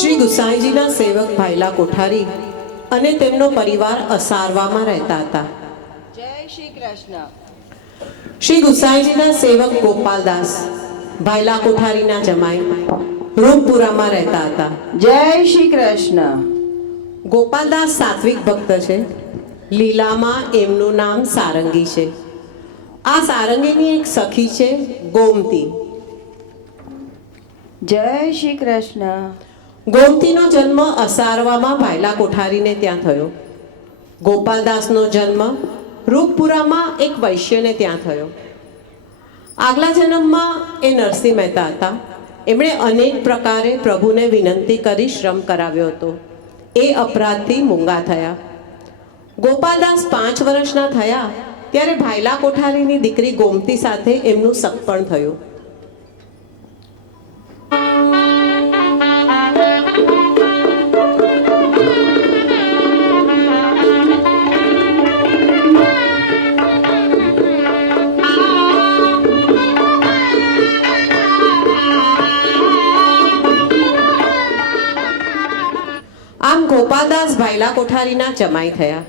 શ્રી ગુસાઈજીના સેવક ભાઈલા કોઠારી અને તેમનો પરિવાર અસારવામાં રહેતા હતા. જય શ્રી કૃષ્ણ. શ્રી ગુસાઈજીના સેવક ગોપાલદાસ ભાઈલા કોઠારીના જમાઈ રૂપપુરામાં રહેતા હતા. જય શ્રી કૃષ્ણ. ગોપાલદાસ સાત્વિક ભક્ત છે. લીલામાં એમનું નામ સારંગી છે. આ સારંગીની એક સખી છે ગોમતી. જય શ્રી કૃષ્ણ. ગોમતીનો જન્મ અસારવામાં ભાઈલા કોઠારીને ત્યાં થયો. ગોપાલદાસનો જન્મ રૂપપુરામાં એક વૈશ્યને ત્યાં થયો. આગલા જન્મમાં એ નરસિંહ મહેતા હતા. એમણે અનેક પ્રકારે પ્રભુને વિનંતી કરી શ્રમ કરાવ્યો હતો. એ અપરાધથી મૂંગા થયા. ગોપાલદાસ 5 વર્ષના થયા ત્યારે ભાઈલા કોઠારીની દીકરી ગોમતી સાથે એમનું સગપણ થયું. આમ ગોપાલદાસ ભાઈલા કોઠારીના જમાઈ થયા.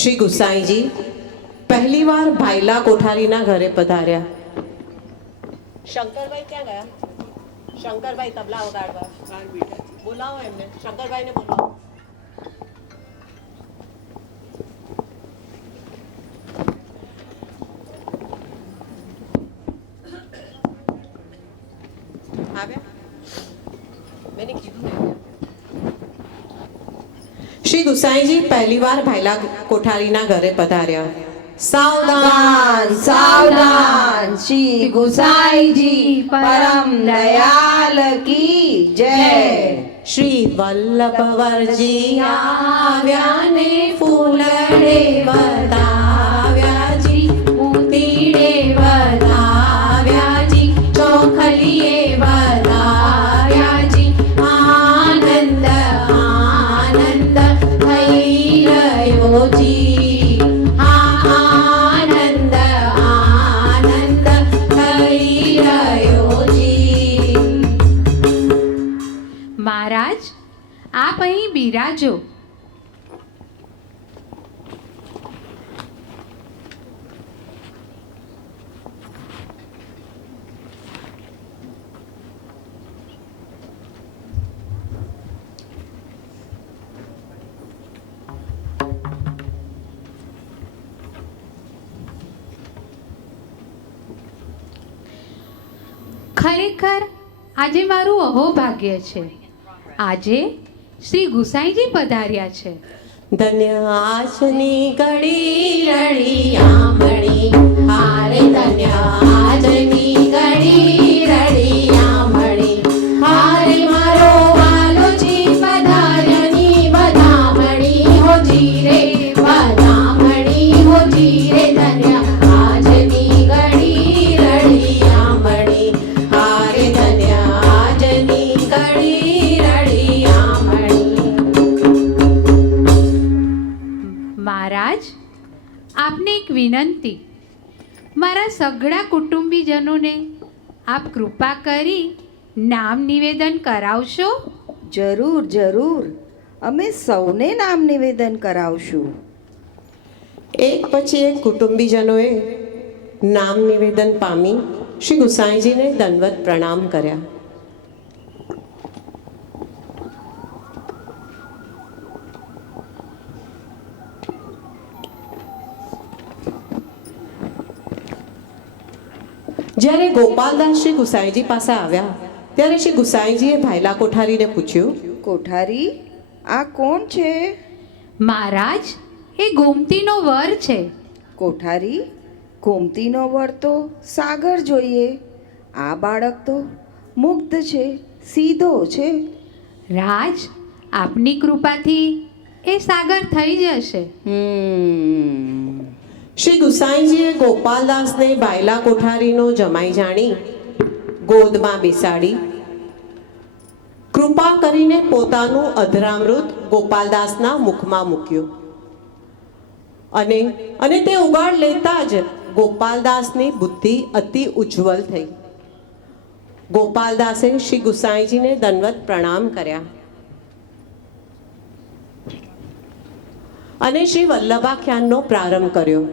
શ્રી ગુસાઈજી પહેલીવાર ભાઈલા કોઠારીના ઘરે પધાર્યા. શંકરભાઈ ક્યાં ગયા? શંકરભાઈ તબલા વગાડવા બોલાવો એમને. શંકરભાઈને બોલાવો. શ્રી ગુસાઈજી પહેલીવાર ભાઈલા કોઠારીના ઘરે પધાર્યા. સાવધાન સાવધાન. શ્રી ગુસાઈજી પરમ દયાલ કી જય. શ્રી વલ્લભવરજી આવ્યા ને ફૂલડે વધાવ્યાજી, ઉતીડે વધાવ્યાજી, ચોખલીએ વધાવ્યાજી. આનંદ આનંદ થઈ રહ્યો જી. આનંદ આનંદ થઈ રહ્યો જી. મહારાજ, આપ અહીં બિરાજો. ખરેખર આજે મારું અહોભાગ્ય છે. આજે શ્રી ગુસાઈજી પધાર્યા છે. ધન્ય આજની ઘડી રડી આંબણી, હારે ધન્ય આજની ઘડી રડી આંબણી, હારે મારો વાલોજી પધાર્યાની વધામણી હોજી રે, વધામણી હોજી રે. ધન્ય આજની ઘડી રડી આંબણી, હારે ધન્ય આજની ઘડી રડી આંબણી. મહારાજ, આપને એક વિનંતી. મારા સઘળા કુટુંબીજનોને આપ કૃપા કરી નામ નિવેદન કરાવશો? જરૂર જરૂર. અમે સૌને નામ નિવેદન કરાવશું. એક પછી એક કુટુંબીજનોએ નામ નિવેદન પામી શ્રી ગુસાઈજીને દંડવત પ્રણામ કર્યા. જ્યારે ગોપાલદાસ શ્રી ગુસાઈજી પાસે આવ્યા ત્યારે શ્રી ગુસાઈજીએ ભાઈલા કોઠારીને પૂછ્યું, કોઠારી, આ કોણ છે? મહારાજ, એ ગોમતીનો વર છે. કોઠારી, ગોમતીનો વર તો સાગર જોઈએ. આ બાળક તો મુગ્ધ છે, સીધો છે. રાજ, આપની કૃપાથી એ સાગર થઈ જશે. શ્રી ગુસાઈજીએ ગોપાલદાસને ભાઈલા કોઠારીનો જમાઈ જાણી ગોદમાં બેસાડી કૃપા કરીને પોતાનું અધરામૃત ગોપાલદાસના મુખમાં મૂક્યું. અને તે ઉગાડ લેતા જ ગોપાલદાસની બુદ્ધિ અતિ ઉજ્જવલ થઈ. ગોપાલદાસે શ્રી ગુસાઈજીને દંડવત પ્રણામ કર્યા અને શ્રી વલ્લભાખ્યાનનો પ્રારંભ કર્યો.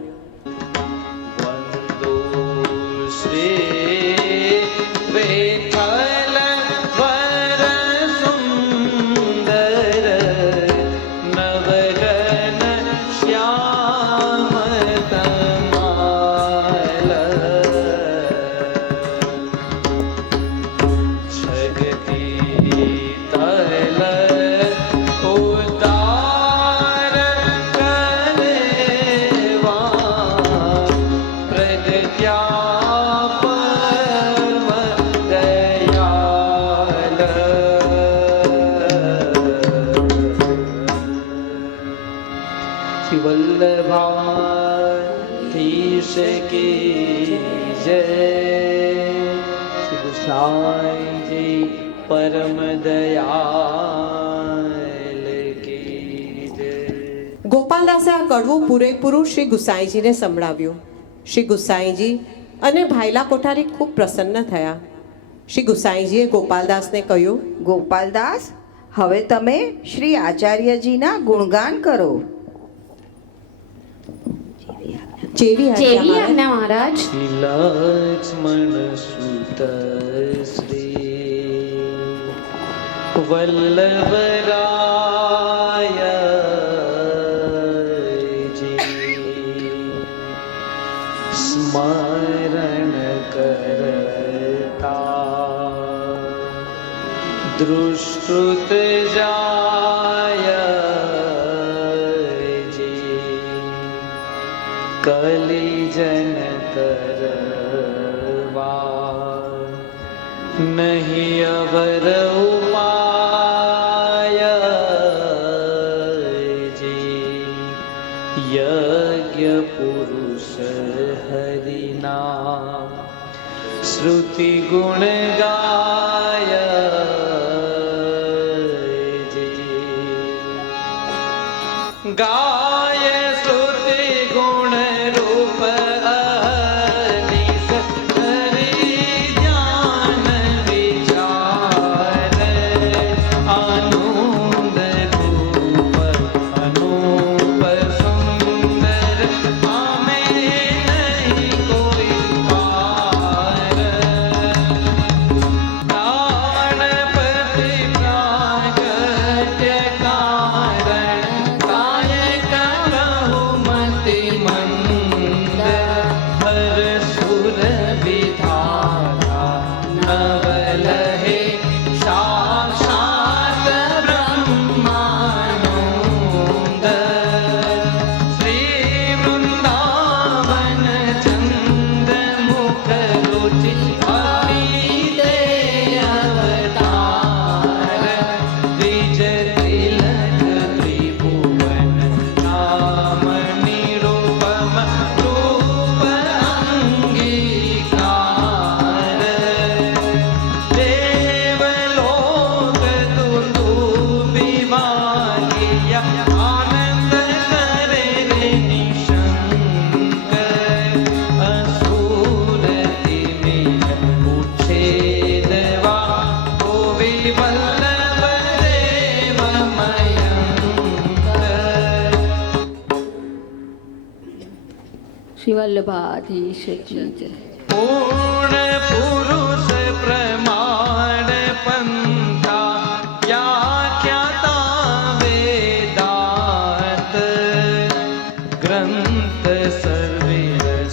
वल्लभाधीश की जय, श्री गुसाई जी परम दयाल की जय. ગોપાલદાસે આ કડવું પૂરેપૂરું શ્રી ગુસાઈજીને સંભળાવ્યું. શ્રી ગુસાઈજી અને ભાયલા કોઠારી ખૂબ પ્રસન્ન થયા. શ્રી ગુસાઈજીએ ગોપાલદાસને કહ્યું, ગોપાલદાસ, હવે તમે શ્રી આચાર્યજીના ગુણગાન કરો. જેવી જેવી આજ્ઞા આજ્ઞા મહારાજ. લક્ષ્મણ સુત શ્રી વલ્લભરાય સ્મરણ કરતા દૃષ્ટૃત જાય કલી જન તરવા નહીં અવર ઉપાય યજ્ઞ પુરુષ હરિના શ્રુતિ ગુણ ગાય ગાય શ્રુતિ ગુણ રૂપ અનિસ હરી જ્ઞાન વિચાર આનંદ રૂપ અનુપ સુંદર આમે નહીં કોઈ પાર પ્રાણપતિ પ્રાગટ્ય કારણ કાય કહું મતિ મંદ હર સુર વિધાતા નવલહે સાક્ષાત બ્રહ્માનંદ શ્રી વૃંદાવન ચંદ મુખ રુચિ અમિતે અવતાર દ્વિજ તિલક ત્રિભુવન નામ નિરૂપમ રૂપ અંગીકાર દેવલોક દુર્દુભિમાનિયા આનંદ કરે રે નિશંક અસુર તિમિર ઉચ્છેદવા ગોવી વલ્લભ દેવ મયંક. શ્રી વલ્લભાધીશ કી જય. પૂર્ણ પુરુષ પ્રમાણ પંથા વ્યાખ્યાતા વેદાંત ગ્રંથ સર્વે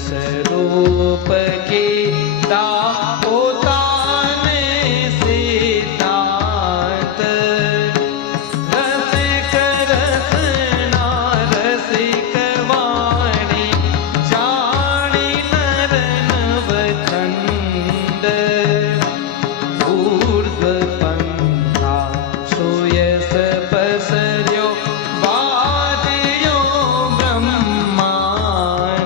સ્વરૂપ કીતા પોતાને સિદ્ધાંત રસિક રસના રસિક વાણી જાણી નર નવખંડ ઊર્ધ્વ પંથા સુયસ પસર્યો વાદ્યો બ્રહ્માંડ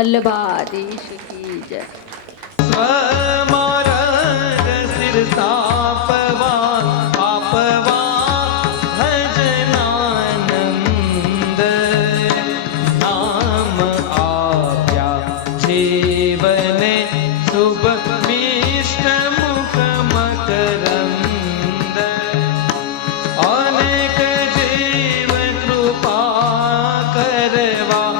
વલ્લભાધીશ કી જય. સ્વમારગ શિરસાપવા આપવા ભજનાનંદ નામ આપ્યા જીવને શુભ વિષ્ણ મુખ મકરંદ અનેક જીવ કૃપા કરવા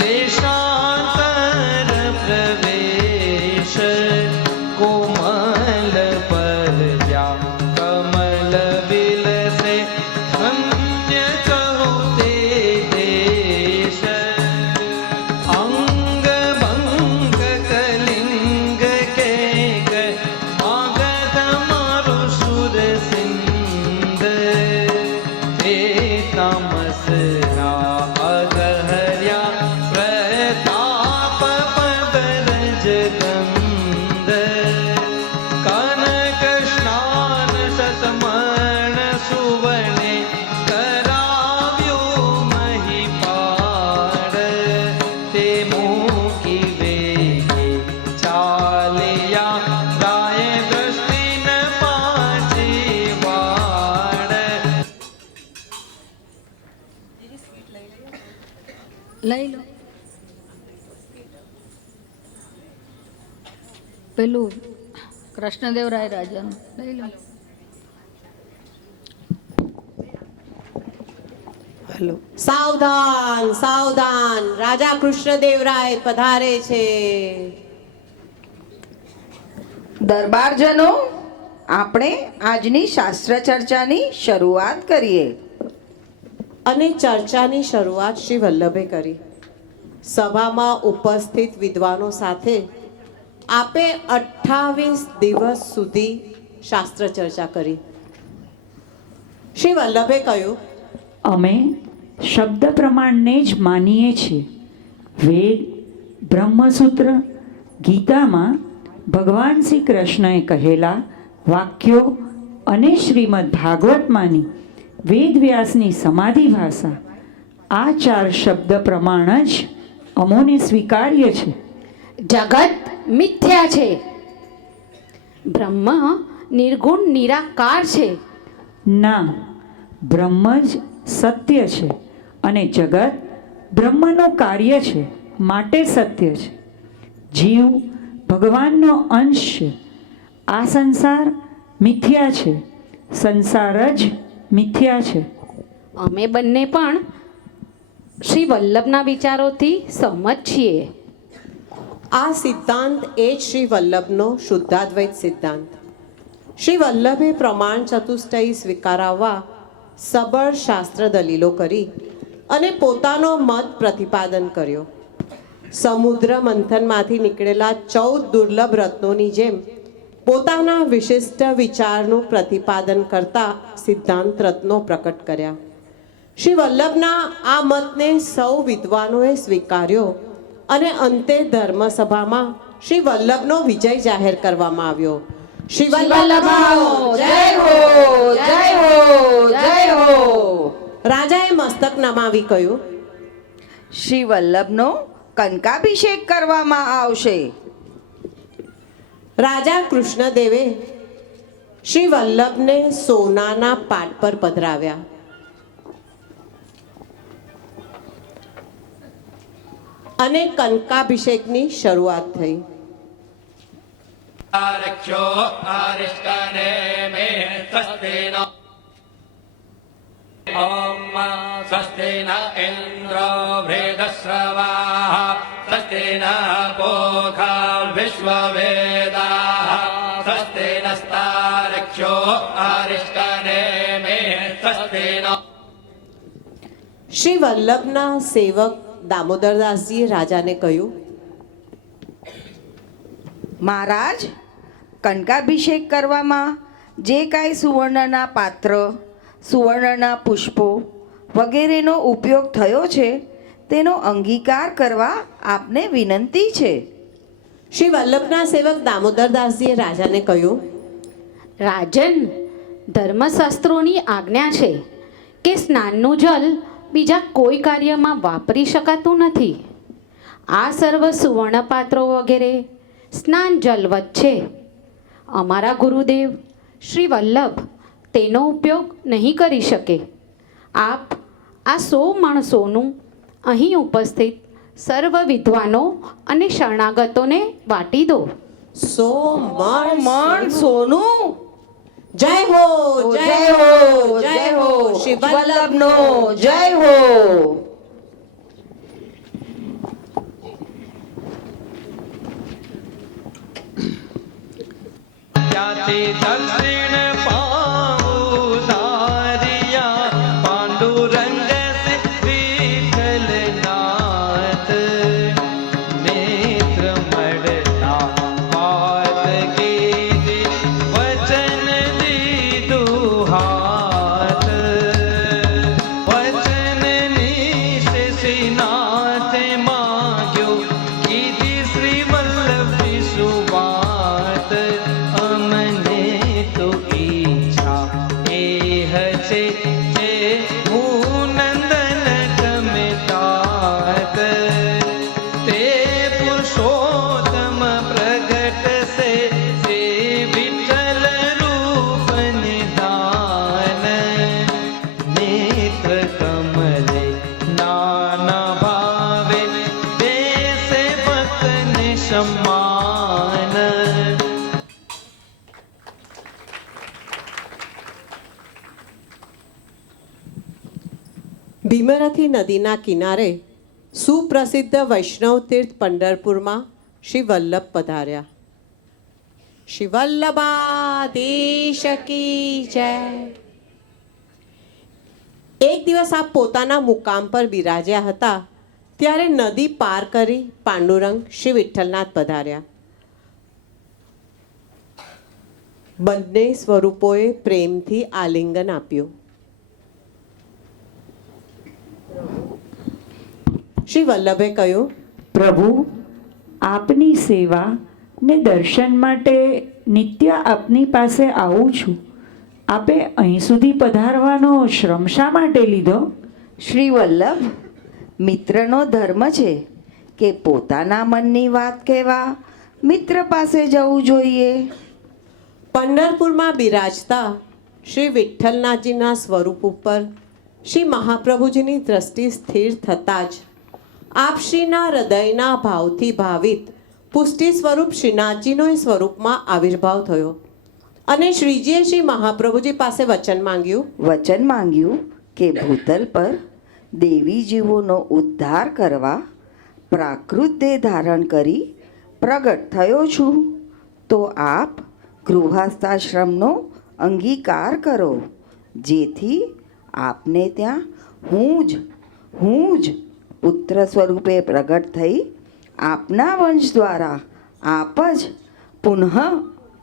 દેશાંતર પ્રવેશ કોમલ પરજા કમલ વિલસે ધન્ય કહો તે દેશ અંગ ભંગ કલિંગ કેક આગત મારું સુર સિંધ હે તામસના અગહર્યા પ્રતાપ પદરજ ગંધ કનક સ્નાન સતમણ સુવર્ણે કરાવ્યો મહિપાળ તે મૂકી વેગે ચાલ્યા ગાય દૃષ્ટિ ન પાછી વાળ લઈ લો. પેલું કૃષ્ણદેવરાય રાજાનું લઈ લો. હલો. સાવધાન સાવધાન, રાજા કૃષ્ણદેવરાય પધારે છે. દરબારજનો, આપણે આજની શાસ્ત્ર ચર્ચાની શરૂઆત કરીએ. અને ચર્ચાની શરૂઆત શ્રી વલ્લભે કરી. સભામાં ઉપસ્થિત વિદ્વાનો સાથે આપે 28 દિવસ સુધી શાસ્ત્ર ચર્ચા કરી. શ્રી વલ્લભે કહ્યું, અમે શબ્દ પ્રમાણને જ માનીએ છીએ. વેદ, બ્રહ્મસૂત્ર, ગીતામાં ભગવાન શ્રી કૃષ્ણએ કહેલા વાક્યો અને શ્રીમદ ભાગવતમાંની વેદવ્યાસની સમાધિ ભાષા, આ 4 શબ્દ પ્રમાણ જ અમોને સ્વીકાર્ય છે. જગત મિથ્યા છે, બ્રહ્મ નિર્ગુણ નિરાકાર છે. ના, બ્રહ્મ જ સત્ય છે અને જગત બ્રહ્મનું કાર્ય છે, માટે સત્ય છે. જીવ ભગવાનનો અંશ છે. આ સંસાર મિથ્યા છે, સંસાર જ મિથ્યા છે. અમે બંને પણ શ્રી વલ્લભના વિચારોથી સહમત છીએ. આ સિદ્ધાંત એ જ શ્રી વલ્લભનો શુદ્ધાદ્વૈત સિદ્ધાંત. શ્રી વલ્લભે પ્રમાણ ચતુષ્ટયી સ્વીકારાવવા સબળ શાસ્ત્ર દલીલો કરી અને પોતાનો મત પ્રતિપાદન કર્યો. સમુદ્ર મંથનમાંથી નીકળેલા 14 દુર્લભ રત્નોની જેમ પોતાના વિશિષ્ટ વિચારનું પ્રતિપાદન કરતા સિદ્ધાંત રત્નો પ્રકટ કર્યા. શ્રી વલ્લભના આ મતને સૌ વિદ્વાનોએ સ્વીકાર્યો અને અંતે ધર્મસભામાં શ્રી વલ્લભનો વિજય જાહેર કરવામાં આવ્યો. શ્રી વલ્લભ જય હો, જય હો, જય હો. રાજાએ મસ્તક નમાવી કહ્યું, શ્રી વલ્લભનો કનકાભિષેક કરવામાં આવશે. રાજા કૃષ્ણદેવે શ્રી વલ્લભને સોનાના પાટ પર પધરાવ્યા. અને કનકાભિષેકની શરૂઆત થઈ. આરક્ષો આરિષ્ટને મે સ્વસ્તિન ઓમ સ્વસ્તિન ઇન્દ્રો વૃદ્ધશ્રવાઃ સ્વસ્તિન પૂષા વિશ્વવેદાઃ સ્વસ્તિનસ્તારક્ષો આરિષ્ટને મે સ્વસ્તિન. શ્રી વલ્લભના સેવક દામોદરદાસજીએ રાજાને કહ્યું, મહારાજ, કનકાભિષેક કરવામાં જે કાંઈ સુવર્ણના પાત્ર, સુવર્ણના પુષ્પો વગેરેનો ઉપયોગ થયો છે તેનો અંગીકાર કરવા આપને વિનંતી છે. શ્રી વલ્લભના સેવક દામોદરદાસજીએ રાજાને કહ્યું, રાજન, ધર્મશાસ્ત્રોની આજ્ઞા છે કે સ્નાનનું જલ બીજા કોઈ કાર્યમાં વાપરી શકાતું નથી. આ સર્વ સુવર્ણપાત્રો વગેરે સ્નાન જલ વચ્ચે અમારા ગુરુદેવ શ્રી વલ્લભ તેનો ઉપયોગ નહીં કરી શકે. આપ આ 100 મણ સોનું અહીં ઉપસ્થિત સર્વ વિદ્વાનો અને શરણાગતોને વાટી દો. 100 મણ સોનું. જય હો, જય હો, જય હો, શ્રી વલ્લભનો જય હો. ત્યાંથી દક્ષિણ પાઉધારિયા પાંડુરંગ વિઠ્ઠલનાથ નેત્ર મળતા વાત કીધી વચન દીધું હાથ વચનની શેષનાથે માગ્યો કીધી શ્રી વલ્લભની સુવાત અમને તો ઈચ્છા એ હશે જે હું નંદન તમે તાત તે પુરુષોત્તમ પ્રગટ સે તે વિઠ્ઠલ રૂપ નિધાન નેત્ર કમલે નાના ભાવે દેશે ભક્તને સમાન. ભીમરથી નદીના કિનારે સુપ્રસિદ્ધ વૈષ્ણવ તીર્થ પંઢરપુરમાં શ્રી વલ્લભ પધાર્યા. શ્રી વલ્લભાધીશ કી જય. એક દિવસ આપ પોતાના મુકામ પર બિરાજ્યા હતા ત્યારે નદી પાર કરી પાંડુરંગ શ્રી વિઠ્ઠલનાથ પધાર્યા. બંને સ્વરૂપોએ પ્રેમથી આલિંગન આપ્યું. શ્રી વલ્લભે કહ્યું, પ્રભુ, આપની સેવા ને દર્શન માટે નિત્ય આપની પાસે આવું છું. આપે અહીં સુધી પધારવાનો શ્રમ શા માટે લીધો? શ્રી વલ્લભ, મિત્રનો ધર્મ છે કે પોતાના મનની વાત કહેવા મિત્ર પાસે જવું જોઈએ. પંઢરપુરમાં બિરાજતા શ્રી વિઠ્ઠલનાથજીના સ્વરૂપ ઉપર શ્રી મહાપ્રભુજીની દ્રષ્ટિ સ્થિર થતાં જ આપશ્રીના હૃદયના ભાવથી ભાવિત પુષ્ટિ સ્વરૂપ શ્રીનાથજીનો એ સ્વરૂપમાં આવિર્ભાવ થયો અને શ્રીજીએ શ્રી મહાપ્રભુજી પાસે વચન માંગ્યું કે ભૂતલ પર દેવી જીવોનો ઉદ્ધાર કરવા પ્રાકૃત દેહ ધારણ કરી પ્રગટ થયો છું, તો આપ ગૃહસ્થાશ્રમનો અંગીકાર કરો, જેથી આપને ત્યાં હું જ પુત્ર સ્વરૂપે પ્રગટ થઈ આપના વંશ દ્વારા આપ જ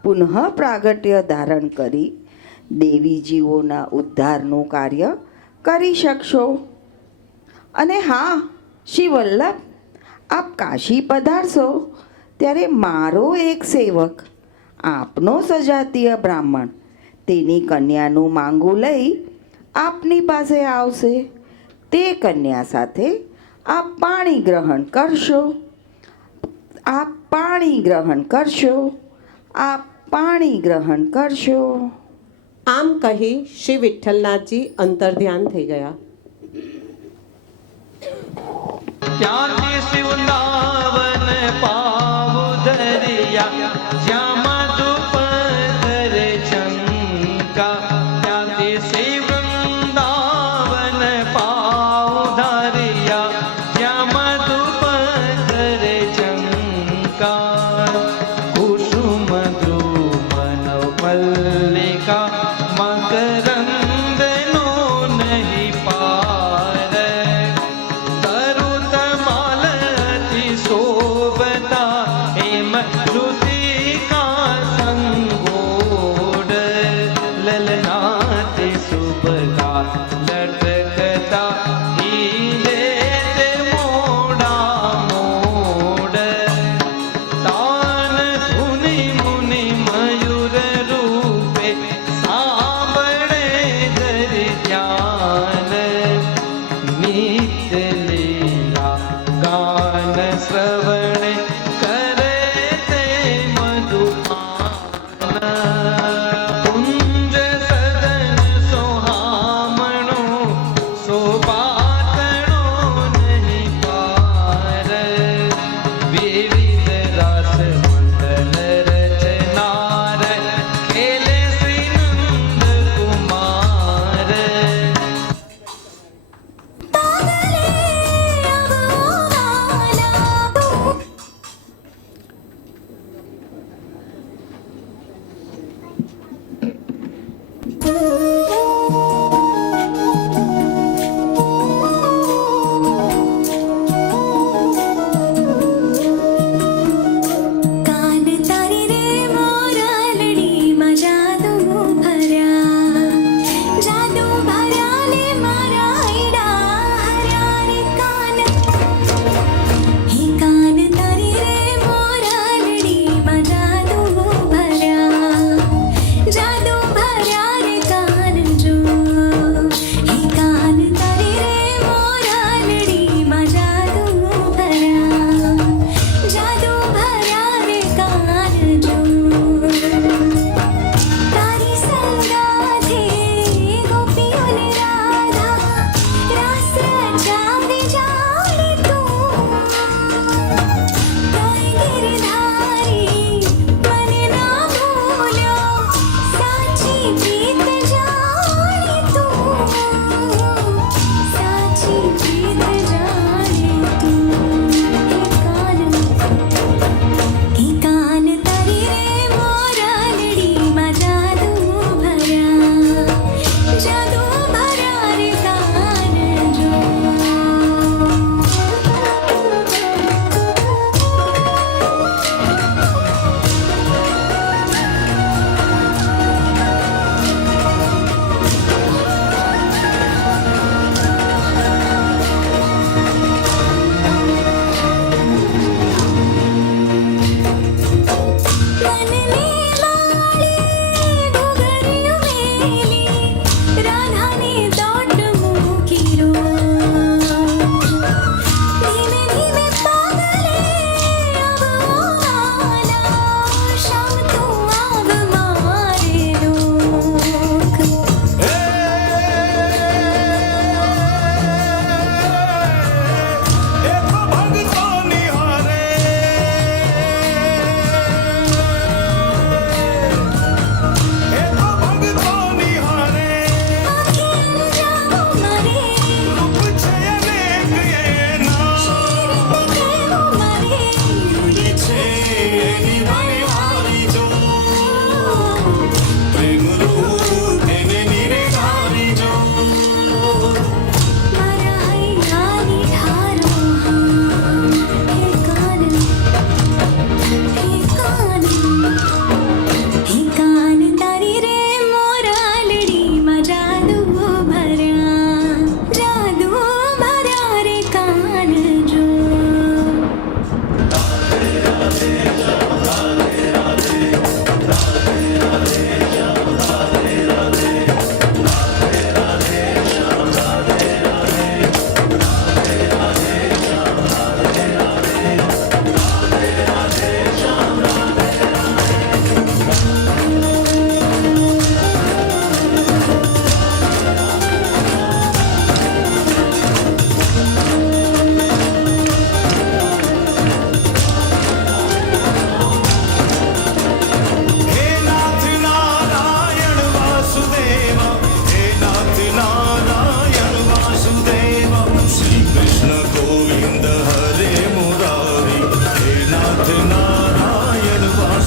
પુનઃ પ્રાગટ્ય ધારણ કરી દેવી જીવોના ઉદ્ધારનું કાર્ય કરી શકશો. અને હા શ્રી વલ્લભ, આપ કાશી પધારશો ત્યારે મારો એક સેવક આપનો સજાતીય બ્રાહ્મણ તેની કન્યાનું માંગું લઈ આપની પાસે આવશે. તે કન્યા સાથે આપ પાણી ગ્રહણ કરશો. આપ પાણી ગ્રહણ કરશો. આમ કહી શ્રી વિઠ્ઠલનાથજી અંતર્ધ્યાન થઈ ગયા. ત્યાંથી શિવનાવન પાઉધરિયા જ્યાં મધુપ ધરે ચંકા ત્યાંથી શિવ વૃંદાવન પાઉધરિયા જ્યાં મધુપ ધરે ચંકા કુસુમ દ્રુમન મલ્લિકા મકરંદનો નહીં પાર તરુત માલતી શોભતા એમ રુધિકા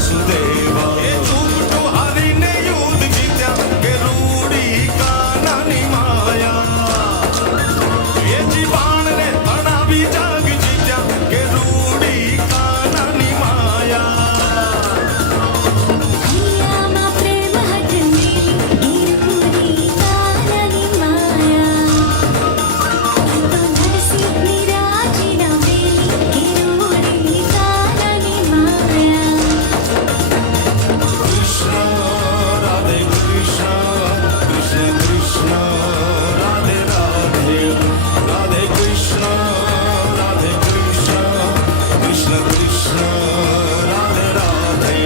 વસુદેવા એ ચૂપટું હારીને યુદ્ધ જીત્યા કે રૂડી કાનાની માયા એ જીવાણને તણાવી જાગ જીત્યા કે રૂડી કાનાની માયા હિયામાં પ્રેમ હટમેલી હીરપુરી કાનાની માયા તો નરસિંહની રાજીના વેલી હીરોડી કાનાની માયા Krishna Radhe Krishna Krishna Krishna Radhe Radhe Radhe Krishna Radhe Krishna Krishna Krishna Radhe Radhe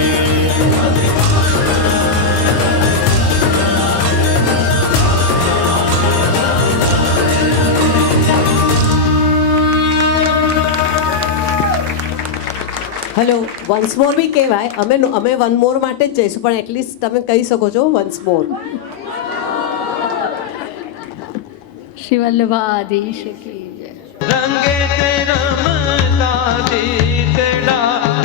hello once more બી કહેવાય. અમે વન મોર માટે જ જઈશું, પણ એટલીસ્ટ તમે કહી શકો છો વન્સ મોર. શ્રી વલ્લભાધીશ કી જય. रंगे ते रमता तीतड़ा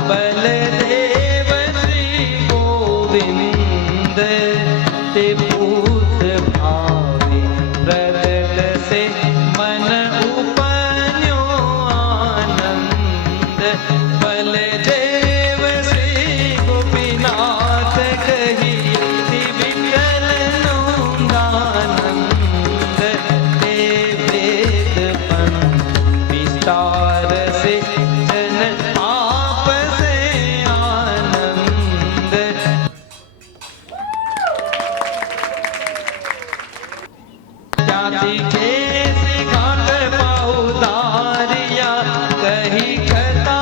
बलदेव श्री गोविंद ते पूत भावी प्रदत से मन उपन्यो आनंद बलदेव श्री गोपीनाथ कही विठल नंदानंद ते वेद विस्तार से जन आप से आनंद जाति के घाट पाउदारिया कही कथा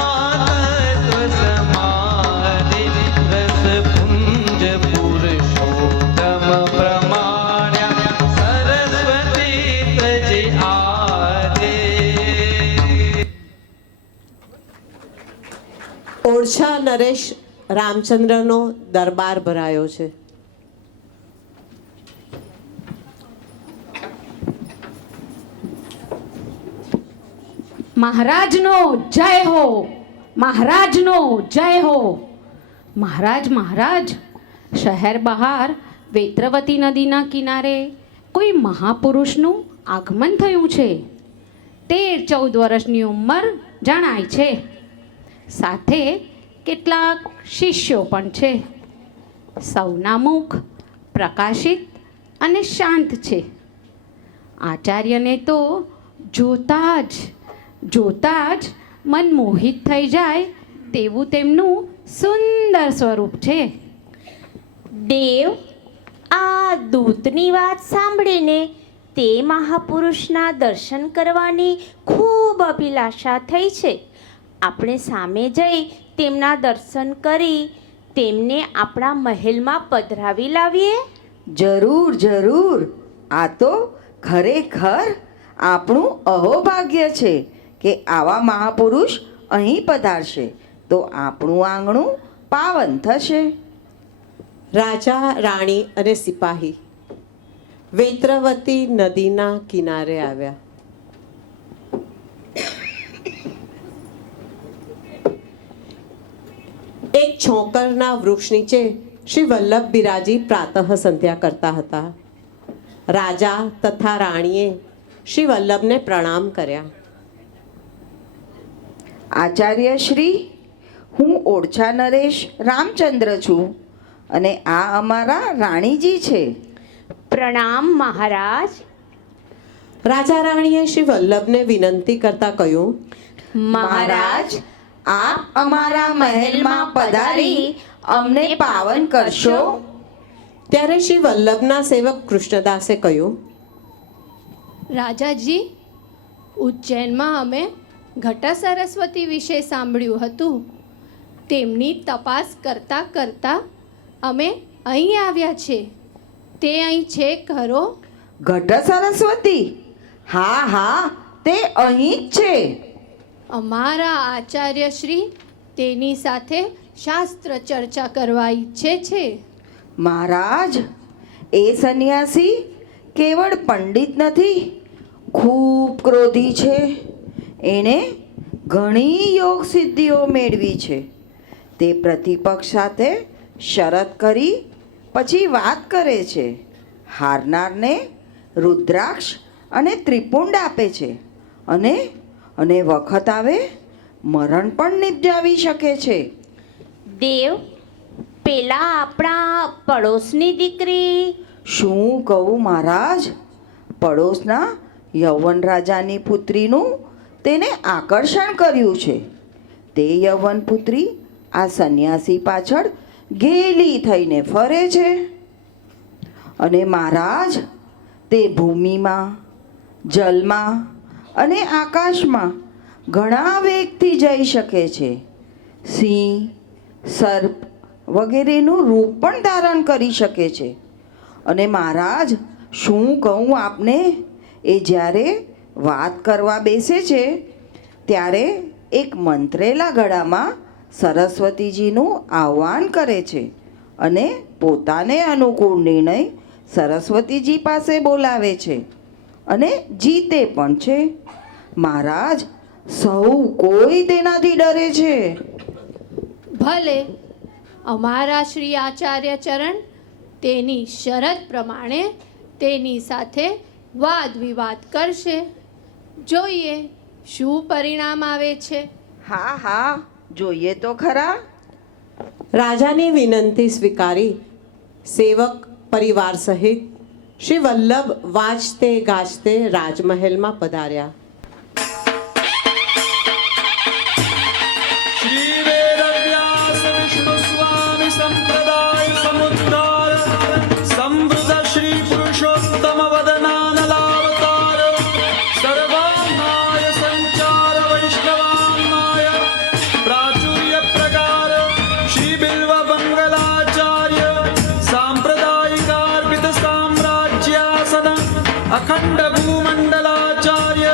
तत्व समाधि रस पुंज पुरुषोत्तम प्रमाण्या सरस्वती तज आदे ઓરછા નરેશ રામચંદ્રનો દરબાર ભરાયો છે. મહારાજનો જય હો, મહારાજનો જય હો. મહારાજ મહારાજ, શહેર બહાર વેત્રવતી નદીના કિનારે કોઈ મહાપુરુષનું આગમન થયું છે. 13-14 વર્ષની ઉંમર જણાય છે. સાથે કેટલાક શિષ્યો પણ છે. સૌના મુખ પ્રકાશિત અને શાંત છે. આચાર્યને તો જોતા જ મન મોહિત થઈ જાય તેવું તેમનું સુંદર સ્વરૂપ છે. દેવ, આ દૂતની વાત સાંભળીને તે મહાપુરુષના દર્શન કરવાની ખૂબ અભિલાષા થઈ છે. આપણે સામે જઈ તેમના દર્શન કરી તેમને આપણા મહેલમાં પધરાવી લાવીએ. જરૂર જરૂર. આ તો ખરેખર આપણું અહોભાગ્ય છે કે આવા મહાપુરુષ અહીં પધારશે તો આપણું આંગણું પાવન થશે. રાજા રાણી અને સિપાહી વેત્રવતી નદીના કિનારે આવ્યા. એક છોકરના વૃક્ષ નીચે શ્રી વલ્લભ બિરાજી પ્રાતઃ સંધ્યા કરતા હતા. રાજા તથા રાણીએ શ્રી વલ્લભને પ્રણામ કર્યા. આચાર્ય શ્રી, હું ઓરછા નરેશ રામચંદ્ર છું અને આ અમારા રાણીજી છે. પ્રણામ મહારાજ. રાજા રાણીએ શ્રી વલ્લભને વિનંતી કરતા કહ્યું, મહારાજ, આપ અમારા મહેલમાં પધારી અમને પાવન કરશો. ત્યારે શ્રી વલ્લભના સેવક કૃષ્ણદાસે કહ્યું, રાજાજી, ઉજ્જૈનમાં અમે ઘટા સરસ્વતી વિશે સાંભળ્યું હતું. તેમની તપાસ કરતાં કરતાં અમે અહીં આવ્યા છે. તે અહીં છે ખરો? ઘટ સરસ્વતી? હા હા, તે અહીં જ છે. અમારા આચાર્ય શ્રી તેની સાથે શાસ્ત્ર ચર્ચા કરવા ઈચ્છે છે. મહારાજ, એ સંન્યાસી કેવળ પંડિત નથી, ખૂબ ક્રોધી છે. એણે ઘણી યોગ સિદ્ધિઓ મેળવી છે. તે પ્રતિપક્ષ સાથે શરત કરી પછી વાત કરે છે. હારનારને રુદ્રાક્ષ અને ત્રિપુંડ આપે છે અને અને વખત આવે મરણ પણ નિપજાવી શકે છે. દેવ, પેલા આપણા પડોશની દીકરી. શું કહું મહારાજ? પડોશના યૌવન રાજાની પુત્રીનું તેને આકર્ષણ કર્યું છે. તે યૌવન પુત્રી આ સંન્યાસી પાછળ ગેલી થઈને ફરે છે. અને મહારાજ, તે ભૂમિમાં, જલમાં અને આકાશમાં ઘણા વેગથી જઈ શકે છે. સિંહ, સર્પ વગેરેનું રૂપ પણ ધારણ કરી શકે છે. અને મહારાજ, શું કહું આપને, એ જ્યારે વાત કરવા બેસે છે ત્યારે એક મંત્રેલા ગળામાં સરસ્વતીજીનું આહ્વાન કરે છે અને પોતાને અનુકૂળ નિર્ણય સરસ્વતીજી પાસે બોલાવે છે અને જીતે પણ છે. મહારાજ, સૌ કોઈ તેનાથી ડરે છે. ભલે, અમારા શ્રી આચાર્ય ચરણ તેની શરત પ્રમાણે તેની સાથે વાદ વિવાદ કરશે. જોઈએ શું પરિણામ આવે છે. હા હા, જોઈએ તો ખરા. રાજાની વિનંતી સ્વીકારી સેવક પરિવાર સહિત શ્રી વલ્લભ વાજતે ગાજતે રાજમહેલમાં પધાર્યા. श्री वेद व्यास विष्णु स्वामी संप्रदाय समुद्धार संवृत श्री पुरुषोत्तम वदनानलावतार सर्वान्नाय संचार वैष्णवान्नाय प्राचुर्य प्रकार श्री बिल्व मंगलाचार्य सांप्रदायिकार्पित साम्राज्यासन अखंड भूमंडलाचार्य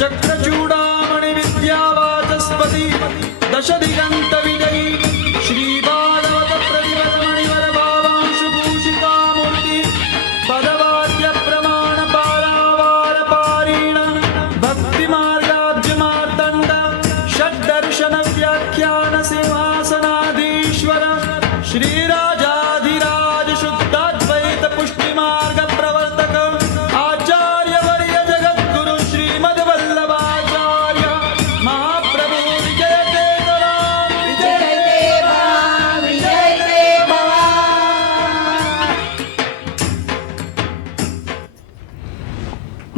चक्रचूड़ामणि विद्यावाचस्पति दशदिगंत विजयी श्री भागवत प्रतिपद मणिवर भावांशु भूषिता मूर्ति पदवाद्य प्रमाण पारावार पारीण भक्ति मार्गाब्ज मार्तंड षड्दर्शन व्याख्यान सिंहासनाधीश्वर श्री राजाधिराज शुद्धाद्वैत पुष्टि मार्ग प्रवर्तक आचार्य वर्य जगद्गुरु श्रीमद् वल्लभाचार्य महाप्रभु विजय देवराम विजय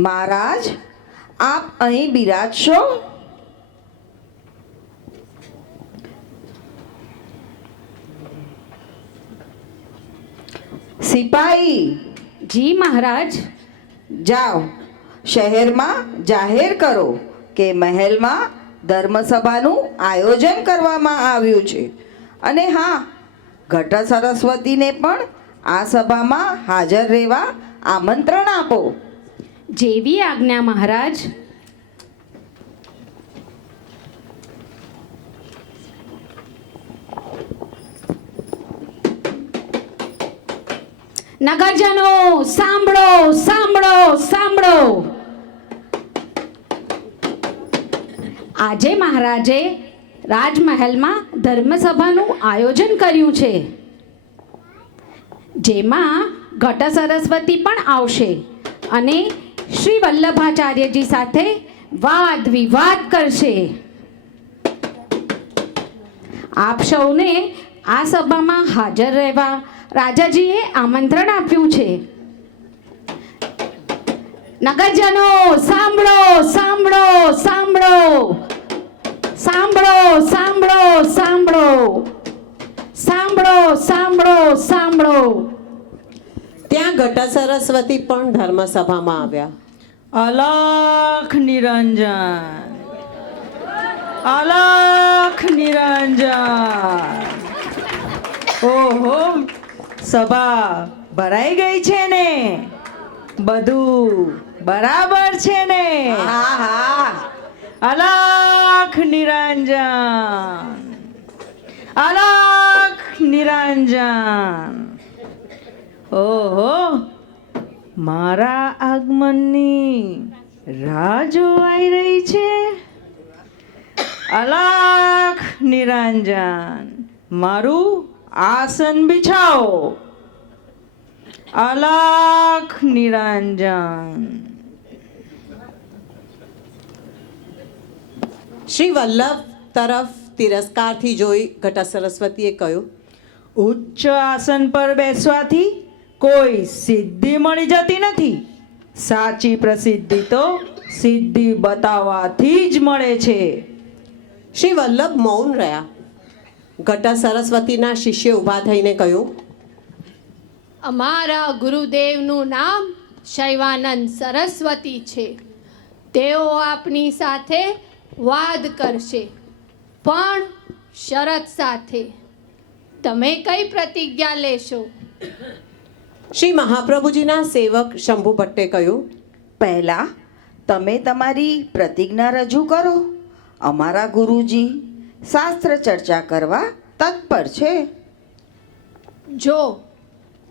મહારાજ, આપ અહીં બિરાજશો. સિપાહી, જી મહારાજ. જાઓ, શહેરમાં જાહેર કરો કે મહેલમાં ધર્મસભાનું આયોજન કરવામાં આવ્યું છે. અને હા, ઘટ સરસ્વતીને પણ આ સભામાં હાજર રહેવા આમંત્રણ આપો. જેવી આજ્ઞા મહારાજ. નગરજનો સાંભળો, સાંભળો, સાંભળો. આજે મહારાજે રાજમહેલમાં ધર્મસભાનું આયોજન કર્યું છે, જેમાં ઘટ સરસ્વતી પણ આવશે અને શ્રી વલ્લભાચાર્યજી સાથે વાદ વિવાદ કરશે. આપ સૌને આ સભામાં હાજર રહેવા રાજાજીએ આમંત્રણ આપ્યું છે. નગરજનો સાંભળો, સાંભળો, સાંભળો, સાંભળો, સાંભળો, સાંભળો, સાંભળો, સાંભળો, સાંભળો. ત્યાં ઘટ સરસ્વતી પણ ધર્મસભામાં આવ્યા. અલખ નિરંજન, અલખ નિરંજન. ઓહો, સભા ભરાઈ ગઈ છે ને? બધું બરાબર છે ને? હા હા, અલખ નિરંજન, અલખ નિરંજન. ઓહો, મારા આગમનની રાહ જોવાઈ રહી છે. અલખ નિરંજન, મારું આસન બિછાવો. અલાખ નિરંજન. શ્રી વલ્લભ તરફ તિરસ્કારથી જોઈ ઘટા સરસ્વતીએ કહ્યું, ઉચ્ચ આસન પર બેસવાથી કોઈ સિદ્ધિ મળી જતી નથી. સાચી પ્રસિદ્ધિ તો સિદ્ધિ બતાવવાથી જ મળે છે. શ્રી વલ્લભ મૌન રહ્યા. ઘટા સરસ્વતીના શિષ્ય ઊભા થઈને કહ્યું, અમારા ગુરુદેવનું નામ શૈવાનંદ સરસ્વતી છે. તેઓ આપની સાથે વાદ કરશે, પણ શરત સાથે. તમે કઈ પ્રતિજ્ઞા લેશો? શ્રી મહાપ્રભુજીના સેવક શંભુ ભટ્ટે કહ્યું, પહેલા તમે તમારી પ્રતિજ્ઞા રજૂ કરો. અમારા ગુરુજી શાસ્ત્ર ચર્ચા કરવા તત્પર છે. જો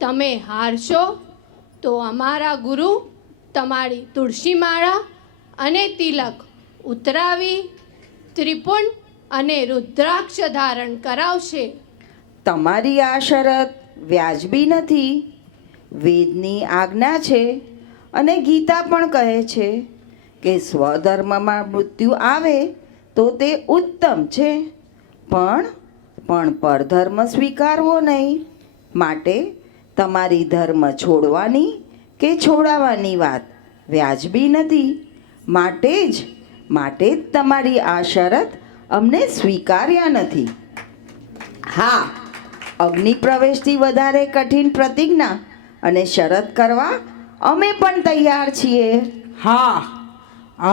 તમે હારશો તો અમારા ગુરુ તમારી તુલસી માળા અને તિલક ઉતરાવી ત્રિપુંડ અને રુદ્રાક્ષ ધારણ કરાવશે. તમારી આ શરત વ્યાજબી નથી. વેદની આજ્ઞા છે અને ગીતા પણ કહે છે કે સ્વધર્મમાં મૃત્યુ આવે તો તે ઉત્તમ છે, પણ પરધર્મ સ્વીકારવો નહીં. માટે તમારી ધર્મ છોડવાની કે છોડાવવાની વાત વ્યાજબી નથી. માટે જ તમારી આ શરત અમને સ્વીકાર્યા નથી. હા, અગ્નિ પ્રવેશથી વધારે કઠિન પ્રતિજ્ઞા અને શરત કરવા અમે પણ તૈયાર છીએ. હા,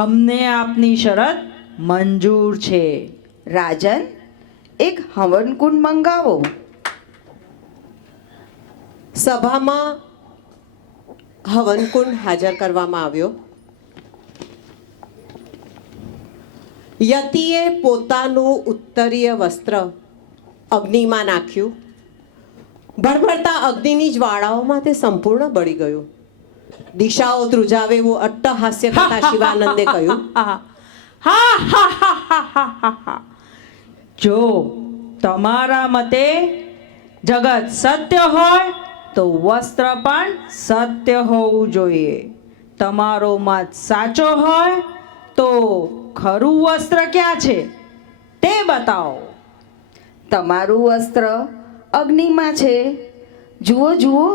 અમને આપની શરત મંજૂર છે. રાજન, એક હવનકુંડ મંગાવો. સભામાં હવનકુંડ હાજર કરવામાં આવ્યો. યતિએ પોતાનું ઉત્તરીય વસ્ત્ર અગ્નિમાં નાખ્યું. ભરભરતા અગ્નિની જ્વાળાઓમાં તે સંપૂર્ણ બળી ગયું. દિશાઓ ધ્રુજાવે એવું અટ્ટહાસ્ય કરતા શિવાનંદે કહ્યું, જો તમારા મતે જગત સત્ય હોય તો વસ્ત્ર પણ સત્ય હોવું જોઈએ. તમારો મત સાચો હોય તો ખરું વસ્ત્ર ક્યાં છે તે બતાવો. તમારું વસ્ત્ર અગ્નિમાં છે. જુઓ,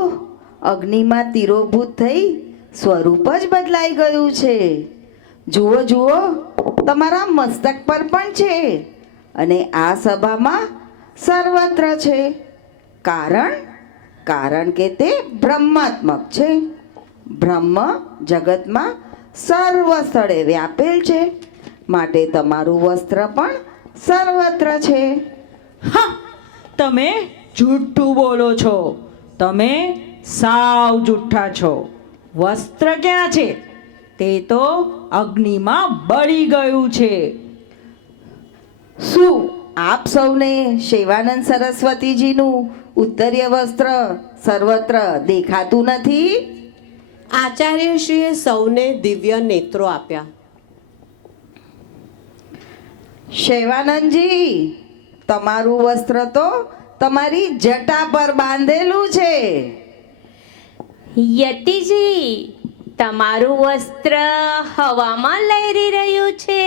અગ્નિમાં તીરોભૂત થઈ સ્વરૂપ જ બદલાઈ ગયું છે. જુઓ, તમારા મસ્તક પર પણ છે અને આ સભામાં સર્વત્ર છે. કારણ કે તે બ્રહ્માત્મક છે. બ્રહ્મ જગતમાં સર્વ સ્થળે વ્યાપેલ છે. માટે તમારું વસ્ત્ર પણ સર્વત્ર છે. હા, તમે જૂઠું બોલો છો. તમે સાવ જૂઠા છો. વસ્ત્ર ક્યાં છે તે તો અગ્નિમાં બળી ગયું છે. શું આપ સૌને શૈવાનંદ સરસ્વતીજીનું ઉત્તરીય વસ્ત્ર સર્વત્ર દેખાતું નથી? આચાર્યશ્રીએ સૌને દિવ્ય નેત્રો આપ્યા. શૈવાનંદજી, તમારું વસ્ત્ર તો તમારી જટા પર બાંધેલું છે. યતિજી, તમારું વસ્ત્ર હવામાં લહેરી રહ્યું છે.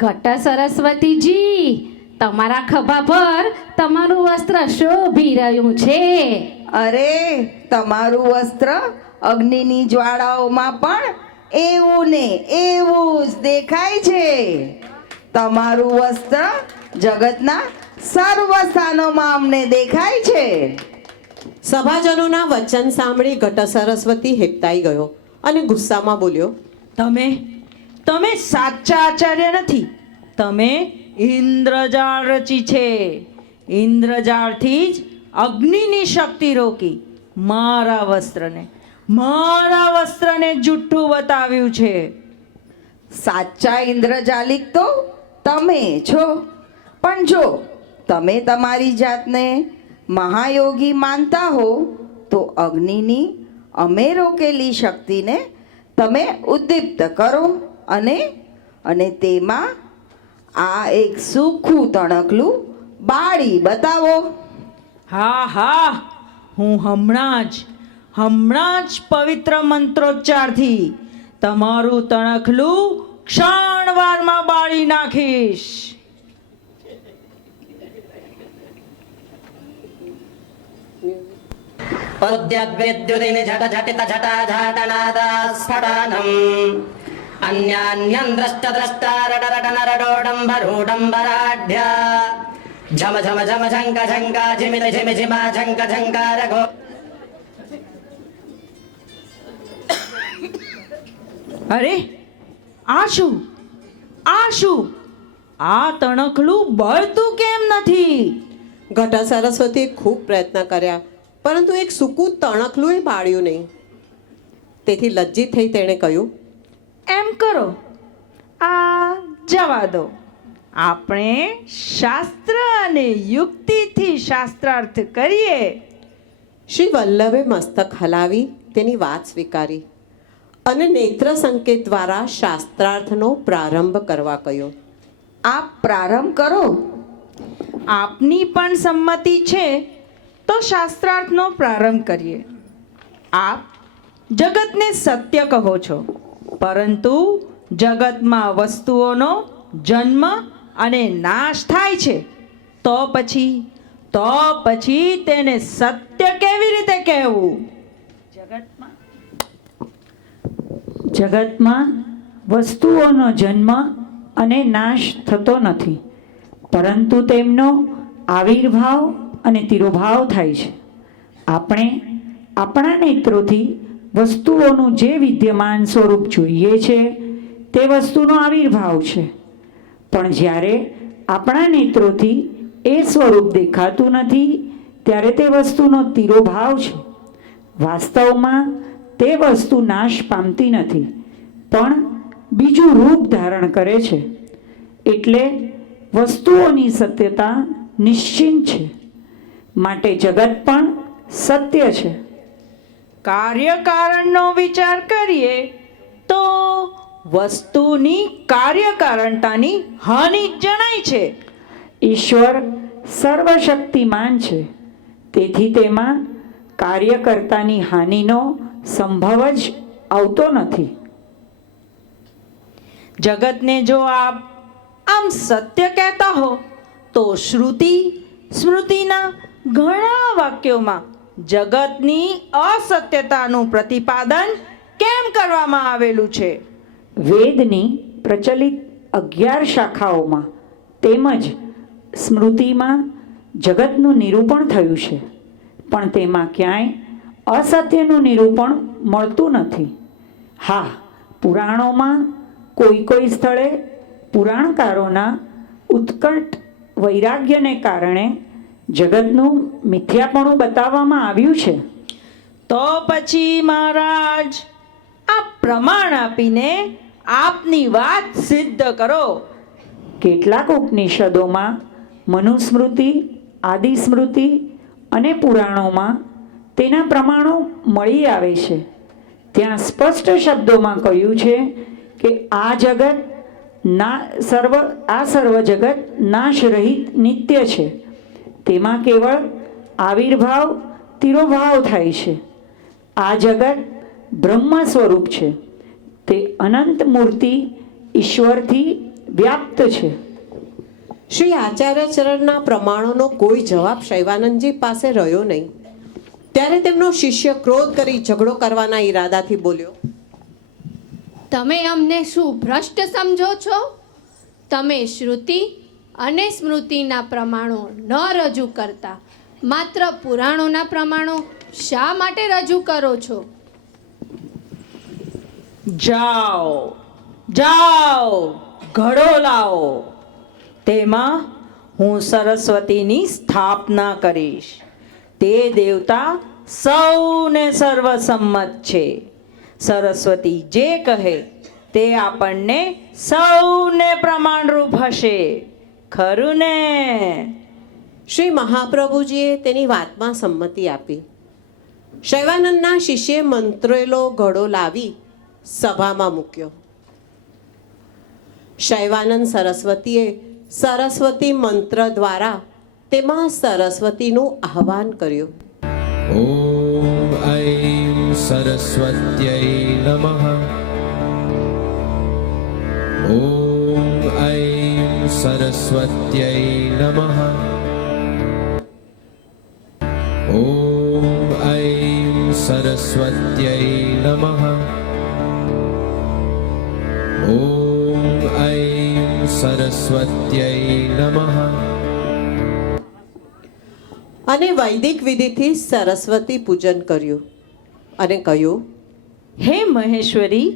ઘટા સરસ્વતીજી, તમારા ખભા પર તમારું વસ્ત્ર શોભી રહ્યું છે. અરે, તમારું વસ્ત્ર અગ્નિની જ્વાળાઓમાં પણ એવું ને એવું જ દેખાય છે. તમારું વસ્ત્ર જગતના સર્વ સ્થાનોમાં અમને દેખાય છે. સભાજનોના વચન સાંભળી ઘટ સરસ્વતી હેપતાઈ ગયો અને ગુસ્સામાં બોલ્યો, તમે સાચા આચાર્ય નથી. તમે ઇન્દ્રજાળ રચી છે. ઇન્દ્રજાળથી જ અગ્નિની શક્તિ રોકી મારા વસ્ત્રને જુઠ્ઠું બતાવ્યું છે. સાચા ઇન્દ્રજાલિક તો તમે છો. પણ જો તમે તમારી જાતને મહાયોગી માનતા હો તો અગ્નિની અમે રોકેલી શક્તિને તમે ઉદ્દીપ્ત કરો અને તેમાં આ એક સૂખું તણકલું બાળી બતાવો. હા હા, હું હમણાં જ પવિત્ર મંત્રોચ્ચારથી તમારું તણખલું ક્ષણવારમાં બાળી નાખીશ. उद्यद्विद्युदिनि झट झटित झटा झाटनादा स्फटानम् अन्यान्यं द्रष्ट द्रष्टा रड रड नरडोडम्बरूडम्बराढ्य झम झम झम झङ्क झङ्का झिमित झिमि झिमा झङ्क झङ्कार घो. અરે આ શું આ તણખલું બળતું કેમ નથી? ઘટા સરસ્વતીએ ખૂબ પ્રયત્ન કર્યા, પરંતુ એક સૂકું તણખલું એ બાળ્યું નહીં. તેથી લજ્જિત થઈ તેણે કહ્યું, એમ કરો, આ જવા દો. આપણે શાસ્ત્ર અને યુક્તિથી શાસ્ત્રાર્થ કરીએ. શ્રી વલ્લભે મસ્તક હલાવી તેની વાત સ્વીકારી અને નેત્ર સંકેત દ્વારા શાસ્ત્રાર્થનો પ્રારંભ કરવા કહ્યું. આપ પ્રારંભ કરો. આપની પણ સંમતિ છે તો શાસ્ત્રાર્થનો પ્રારંભ કરીએ. આપ જગતને સત્ય કહો છો, પરંતુ જગતમાં વસ્તુઓનો જન્મ અને નાશ થાય છે, તો પછી તેને સત્ય કેવી રીતે કહેવું? જગતમાં વસ્તુઓનો જન્મ અને નાશ થતો નથી, પરંતુ તેમનો આવિર્ભાવ અને તિરોભાવ થાય છે. આપણે આપણા નેત્રોથી વસ્તુઓનું જે વિદ્યમાન સ્વરૂપ જોઈએ છે તે વસ્તુનો આવિર્ભાવ છે, પણ જ્યારે આપણા નેત્રોથી એ સ્વરૂપ દેખાતું નથી ત્યારે તે વસ્તુનો તિરોભાવ છે. વાસ્તવમાં તે વસ્તુ નાશ પામતી નથી, પણ બીજું રૂપ ધારણ કરે છે. એટલે વસ્તુઓની સત્યતા નિશ્ચિત છે, માટે જગત પણ સત્ય છે. કાર્યકારણનો વિચાર કરીએ તો વસ્તુની કાર્યકારણતાની હાનિ જણાય છે. ઈશ્વર સર્વશક્તિમાન છે, તેથી તેમાં કાર્યકર્તાની હાનિનો સંભવ જ આવતો નથી. જગતને જો આપ આમ સત્ય કહેતા હો તો સ્મૃતિના ઘણા વાક્યોમાં જગતની અસત્યતાનું પ્રતિપાદન કેમ કરવામાં આવેલું છે? વેદની પ્રચલિત 11 શાખાઓમાં તેમજ સ્મૃતિમાં જગતનું નિરૂપણ થયું છે, પણ તેમાં ક્યાંય અસત્યનું નિરૂપણ મળતું નથી. હા, પુરાણોમાં કોઈ સ્થળે પુરાણકારોના ઉત્કટ વૈરાગ્યને કારણે જગતનું મિથ્યાપણું બતાવવામાં આવ્યું છે. તો પછી મહારાજ, આ પ્રમાણ આપીને આપની વાત સિદ્ધ કરો. કેટલાક ઉપનિષદોમાં મનુસ્મૃતિ, આદિસ્મૃતિ અને પુરાણોમાં તેના પ્રમાણો મળી આવે છે. ત્યાં સ્પષ્ટ શબ્દોમાં કહ્યું છે કે આ સર્વ જગત નાશ રહિત નિત્ય છે. તેમાં કેવળ આવિર્ભાવ તિરોભાવ થાય છે. આ જગત બ્રહ્મ સ્વરૂપ છે, તે અનંત મૂર્તિ ઈશ્વરથી વ્યાપ્ત છે. શ્રી આચાર્ય ચરણના પ્રમાણોનો કોઈ જવાબ શૈવાનંદજી પાસે રહ્યો નહીં. ત્યારે તેમનો શિષ્ય ક્રોધ કરી ઝઘડો કરવાના ઈરાદાથી બોલ્યો, તમે અમને શું ભ્રષ્ટ સમજો છો? તમે શ્રુતિ અને સ્મૃતિના પ્રમાણો ન રજૂ કરતા માત્ર પુરાણોના પ્રમાણો શા માટે રજૂ કરો છો? જાઓ, ઘડો લાવો. તેમાં હું સરસ્વતીની સ્થાપના કરીશ. તે દેવતા સૌને સર્વસંમત છે. સરસ્વતી જે કહે તે આપણને સૌને પ્રમાણરૂપ હશે. ખરું ને? શ્રી મહાપ્રભુજીએ તેની વાતમાં સંમતિ આપી. શૈવાનંદના શિષ્યે મંત્રેલો ઘડો લાવી સભામાં મૂક્યો. શૈવાનંદ સરસ્વતીએ સરસ્વતી મંત્ર દ્વારા તેમાં સરસ્વતીનું આહ્વાન કર્યું. ॐ ऐं सरस्वत्यै नमः ॐ ऐं सरस्वत्यै नमः ॐ ऐं सरस्वत्यै नमः ॐ ऐं सरस्वत्यै नमः. અને વૈદિક વિધિથી સરસ્વતી પૂજન કર્યું અને કહ્યું, હે મહેશ્વરી,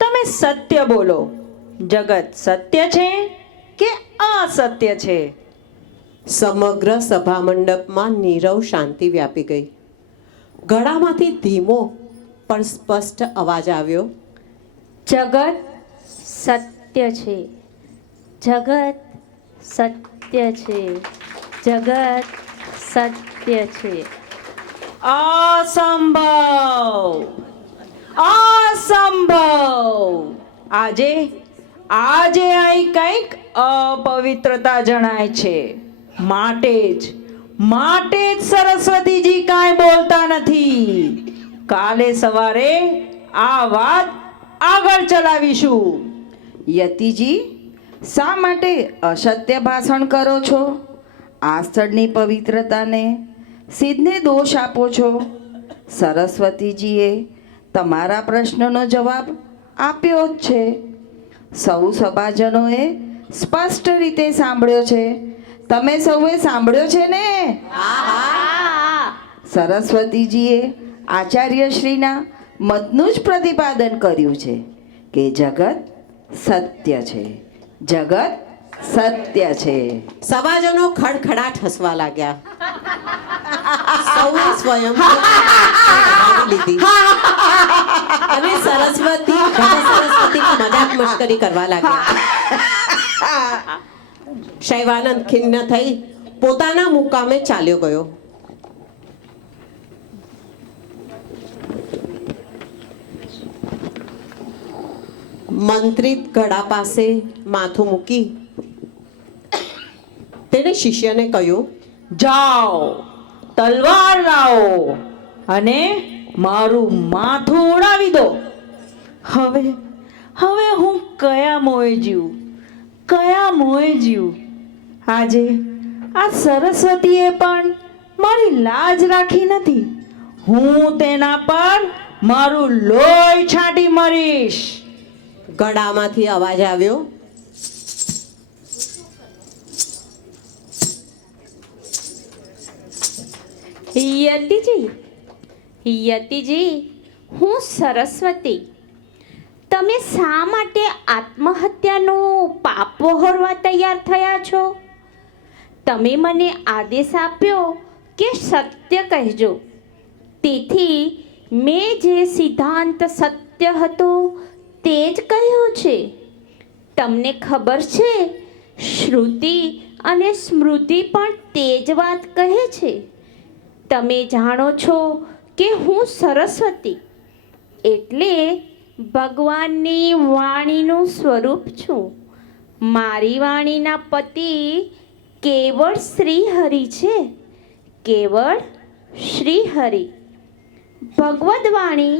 તમે સત્ય બોલો. જગત સત્ય છે કે અસત્ય છે? સમગ્ર સભા મંડપમાં નીરવ શાંતિ વ્યાપી ગઈ. ગળામાંથી ધીમો પણ સ્પષ્ટ અવાજ આવ્યો, જગત સત્ય છે, જગત સત્ય છે, જગત સત્ય છે. અસંભવ, અસંભવ. આજે અહીં કંઈક અપવિત્રતા જણાય છે. માટે જ સરસ્વતીજી કાંઈ બોલતા નથી. કાલે સવારે આ વાત આગળ ચલાવીશું. યતિજી, શા માટે અસત્ય ભાષણ કરો છો? આ સ્થળની પવિત્રતાને સિદ્ધને દોષ આપો છો. સરસ્વતીજીએ તમારા પ્રશ્નનો જવાબ આપ્યો જ છે. સૌ સભાજનોએ સ્પષ્ટ રીતે સાંભળ્યો છે. તમે સૌએ સાંભળ્યો છે ને? સરસ્વતીજીએ આચાર્યશ્રીના મતનું જ પ્રતિપાદન કર્યું છે કે જગત સત્ય છે, જગત સત્ય છે. સભાજનો ખડખડાટ હસવા લાગ્યા. સૌએ સ્વયં લીધી અને સરસ્વતી મજાક મશ્કરી કરવા લાગ્યા. શૈવાનંદ ખિન્ન થઈ પોતાના મુકામે ચાલ્યો ગયો. મંત્રિત ઘડા પાસે માથું મૂકી તેણે શિષ્યને કહ્યું, જાઓ, તલવાર લાવો અને મારું માથું ઉડાવી દો. હવે હું કયા મોએ જીવું? આજે આ સરસ્વતીએ પણ મારી લાજ રાખી નથી. હું તેના પર મારું લોહી છાંટી મરીશ. ગળામાંથી અવાજ આવ્યો, યતિજી, હું સરસ્વતી. તમે શા માટે આત્મહત્યાનો પાપ વહોરવા તૈયાર થયા છો? તમે મને આદેશ આપ્યો કે સત્ય કહેજો. તેથી મેં જે સિદ્ધાંત સત્ય હતો તે જ કહ્યું છે. તમને ખબર છે, શ્રુતિ અને સ્મૃતિ પણ તે જ વાત કહે છે. તમે જાણો છો કે હું સરસ્વતી એટલે ભગવાનની વાણીનું સ્વરૂપ છું. મારી વાણીના પતિ કેવળ શ્રીહરિ છે, કેવળ શ્રીહરિ. ભગવદ વાણી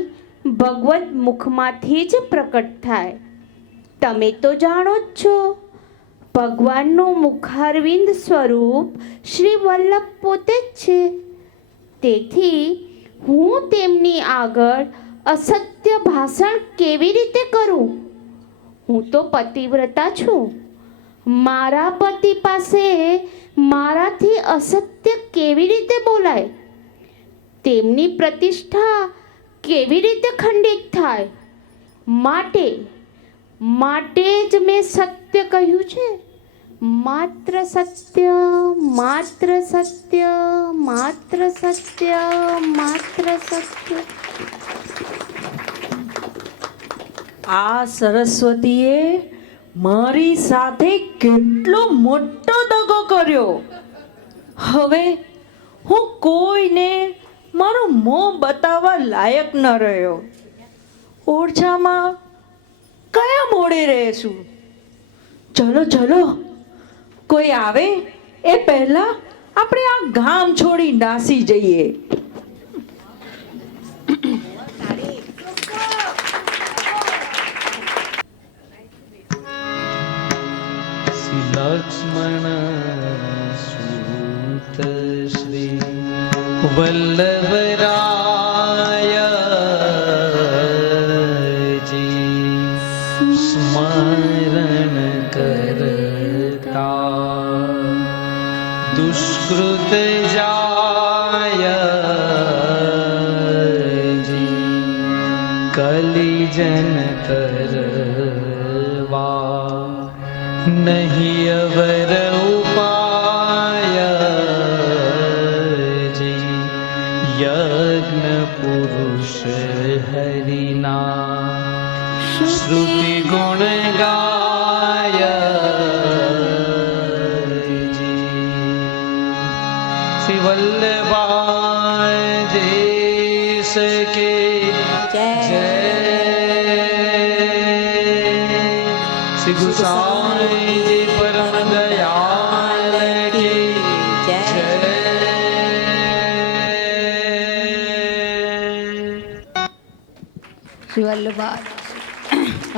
ભગવદ મુખમાંથી જ પ્રકટ થાય. તમે તો જાણો જ છો, ભગવાનનું મુખારવિંદ સ્વરૂપ શ્રી વલ્લભ પોતે જ છે. તેથી હું તેમની આગળ અસત્ય ભાષણ કેવી રીતે કરું? હું તો પતિવ્રતા છું. મારા પતિ પાસે મારાથી અસત્ય કેવી રીતે બોલાય? તેમની પ્રતિષ્ઠા કેવી રીતે ખંડિત થાય? માટે જ મેં સત્ય કહ્યું છે. માત્ર સત્ય, માત્ર સત્ય, માત્ર સત્ય, માત્ર સત્ય. આ સરસ્વતીએ મારી સાથે કેટલો મોટો દગો કર્યો. હવે હું કોઈને મારું મોં બતાવવા લાયક ન રહ્યો. ઓરછામાં કયા મોડે રહેશું? ચલો કોઈ આવે એ પહેલા આપણે આ ગામ છોડી નાસી જઈએ. લક્ષ્મણ સૂત શ્રી વલ્લભરાય જી સ્મરણ કરતા દુષ્કૃત જાય જી કલિજન તરવા नहीं अवर उपाय जी यज्ञ पुरुष हरिना श्रुति गुण गाय जी श्री वल्लभाय देश के जय श्री गोसाई जी परम दयाल की जय શ્રી વલ્લભા